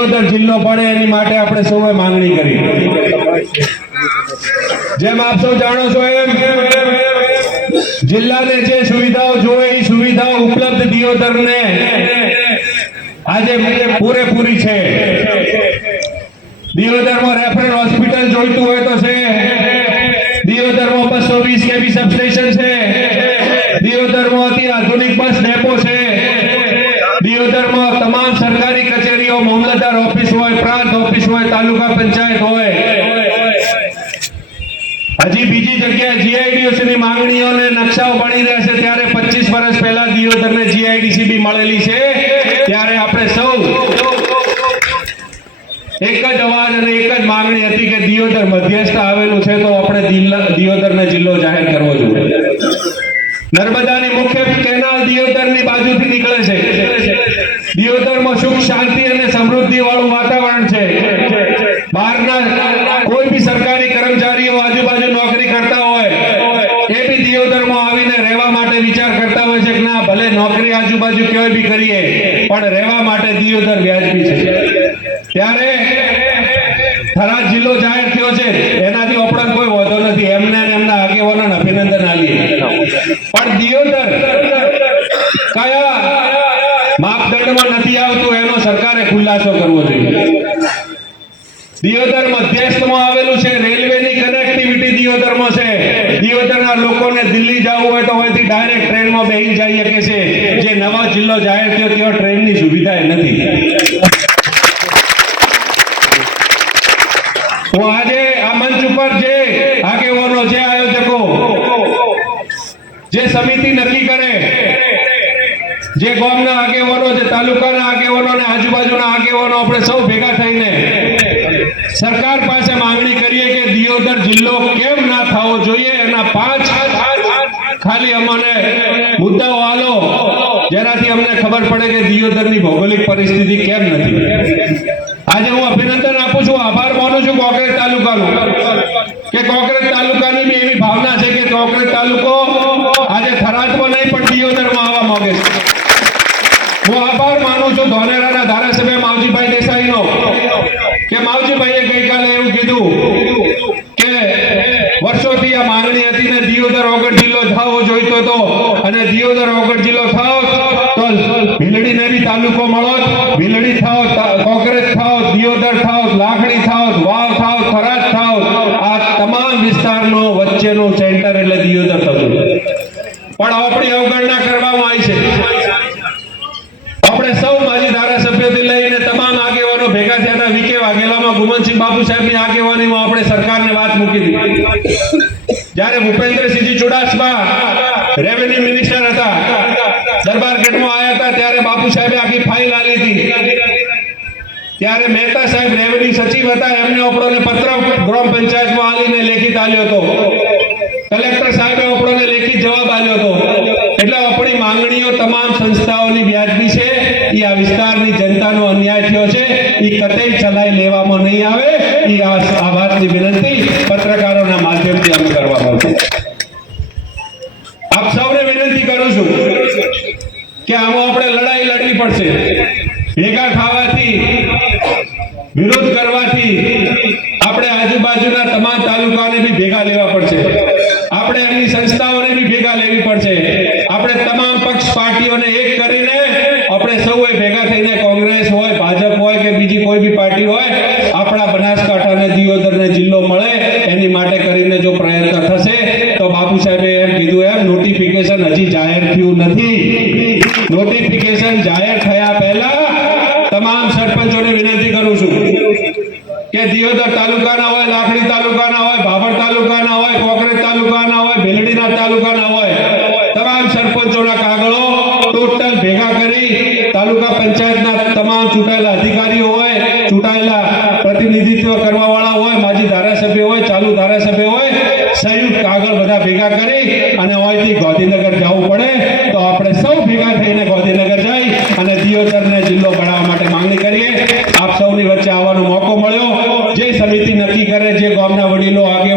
દિયોદર જિલ્લો પડે, એની માટે આપણે સૌએ માંગણી કરી. જેમ આપ સૌ જાણો છો એમ, જિલ્લાને જે સુવિધાઓ જોઈએ એ સુવિધાઓ ઉપલબ્ધ દિયોદરને આજે પૂરેપૂરી છે. દિયોદરમાં રેફરલ હોસ્પિટલ જોઈતું હોય તો છે. દિયોદરમાં બસો વીસ કેવી સબસ્ટેશન છે. દિયોદરમાં અતિ આધુનિક બસ ડેપો છે. દિયોદરમાં તમામ સરકારી મામલતદાર ઓફિસ હોય, પ્રાંત ઓફિસ હોય, તાલુકા પંચાયત હોય. હજી બીજી જગ્યાએ જીઆઈડીસી ની માંગણીઓને નકશાઓ બની રહ્યા છે ત્યારે 25 વર્ષ પહેલા દિયોદરને જીઆઈડીસી બી મળેલી છે. ત્યારે આપણે સૌ એક જ અવાજ અને એક જ માંગણી હતી કે દિયોદર મધ્યસ્થ આવેલું છે, તો આપણે દિયોદરને જિલ્લો જાહેર કરવો જોઈએ. નર્મદાની મુખ્ય કેનાલ દિયોદરની બાજુથી નીકળે છે. દિયોદરમાં સુખ, શાંતિ અને સમૃદ્ધિ વાળું વાતાવરણ છે. બહારના કોઈ બી સરકારી કર્મચારીઓ આજુબાજુ નોકરી કરતા હોય, એ બી દિયોદરમાં આવીને રહેવા માટે વિચાર કરતા હોય છે કે ના, ભલે નોકરી આજુબાજુ ક્યાંય બી કરીએ, પણ રહેવા માટે દિયોદર વ્યાજબી છે. ત્યારે થરાદ જિલ્લો જાહેર થયો છે. એનાથી આપણને કોઈ વાંધો નથી એમને અને એમના આગેવાનોને અભિનંદન આલીએ પણ દિયોદર, કયા માપદંડમાં નથી આવતું એનો સરકારે ખુલાસો કરવો જોઈએ. દિયોદર મધ્યસ્થમાં આવેલું છે, રેલવેની કનેક્ટિવિટી દિયોદરમાં છે. દિયોદરના લોકોને દિલ્હી જવું હોય તો અહીંથી ડાયરેક્ટ ટ્રેનમાં બેસી જઈ શકે છે. જે નવા જિલ્લો જાહેર થયો ત્યાં ટ્રેનની સુવિધા નથી. હું આજે આ મંચ ઉપર જે આગેવાનો જે આયોજકો જે સમિતિ નક્કી કરે, જે ગામના આગેવાનો, જે તાલુકાના આગેવાનો અને આજુબાજુના આગેવાનો આપણે સૌ ભેગા થઈને સરકાર પાસે માંગણી કરીએ કે દિયોદર જિલ્લો કેમ ના થવો જોઈએ? એના પાંચ ખાલી અમને મુદ્દાઓ આલો. જેનાથી અમને ખબર પડે કે દિયોદરની ભૌગોલિક પરિસ્થિતિ કેમ નથી. આજે હું અભિનંદન આપું છું, આભાર માનું છું કોંકરેજ તાલુકાનો. કે કોંકરેજ તાલુકાની બી એવી ભાવના છે કે કોંકરેજ તાલુકો આજે થરાદમાં નહીં પણ દિયોદરમાં આવવા માંગે છે. છું અને તાલુકો મળો ભીલડી થાવ કોકરેજ થાવ દિયોદર થાવ લાખણી થાવ વાવ થાવ થરાદ થાવ આ તમામ વિસ્તારનો વચ્ચેનું સેન્ટર એટલે દિયોદર થતું પણ આપણી અવગણના કરવામાં આવી છે આપણે સૌ માજી ધારાસભ્યોથી લઈને તમામ આગેવાનો ભેગા થયા હતા વીકે વાઘેલામાં ગુમનસિંહ બાપુ સાહેબની આગેવાનીમાં આપણે સરકારને વાત મૂકી દીધી જ્યારે ભૂપેન્દ્રસિંહજી ચુડાસમા રેવન્યુ મિનિસ્ટર હતા, દરબાર ગઢમાં આવ્યા હતા, ત્યારે બાપુ સાહેબે આખી ફાઇલ આલી હતી. ત્યારે મહેતા સાહેબ રેવન્યુ સચિવ હતા, એમને આપણને પત્ર ગ્રામ પંચાયતમાં આલીને લેખિત આલ્યો હતો. કલેક્ટર સાહેબે આપણને લેખિત જવાબ આલ્યો હતો. એટલે આપણી માંગણીઓ તમામ સંસ્થાઓની વ્યાજબી છે. એ આ વિસ્તારની જનતાનો અન્યાય થયો છે. એ કતઈ ચલાઈ લેવામાં નહીં આવે. એ આ વાતની વિનંતી. પત્રકારોના માધ્યમથી અમે કરવામાં આવશે. આપ સૌને વિનંતી કરું છું કે આમાં આપણે લડાઈ લડવી પડશે. ભેગા ખાવાથી, વિરોધ કરવાથી આપણે આજુબાજુના તમામ તાલુકાને બી ભેગા લેવા પડશે. આપણે એમની સંસ્થાઓને બી ભેગા લેવી પડશે. આપણે તમામ પક્ષ પાર્ટીઓને એક કરીને આપણે સૌએ ભેગા થઈને કોંગ્રેસ હોય, ભાજપ હોય કે બીજી કોઈ બી પાર્ટી હોય, આપણા બનાસકાંઠાને દિયોદરને નથી. નોટિફિકેશન જાહેર થયા પહેલા તમામ સરપંચોને વિનંતી કરું છું કે દિયોદર તાલુકાના હોય લાખણી તાલુકાના હોય, ભાભર તાલુકાના હોય, કોકરેજ તાલુકાના હોય, ભેલડીના તાલુકાના હોય, તમામ સરપંચોના કાગળો ટોટલ ભેગા કરી તાલુકા પંચાયતના તમામ ચૂંટાયેલા અધિકારીઓ હોય, ચૂંટાયેલા પ્રતિનિધિત્વ કરવાવાળા હોય, માજી ધારાસભ્ય હોય, ચાલુ ધારાસભ્ય હોય, સંયુક્ત કાગળ બધા ભેગા કરી અને અહીંથી ગાંધીનગર જવું ઘરે જે ગામના વડીલો આગેવાનો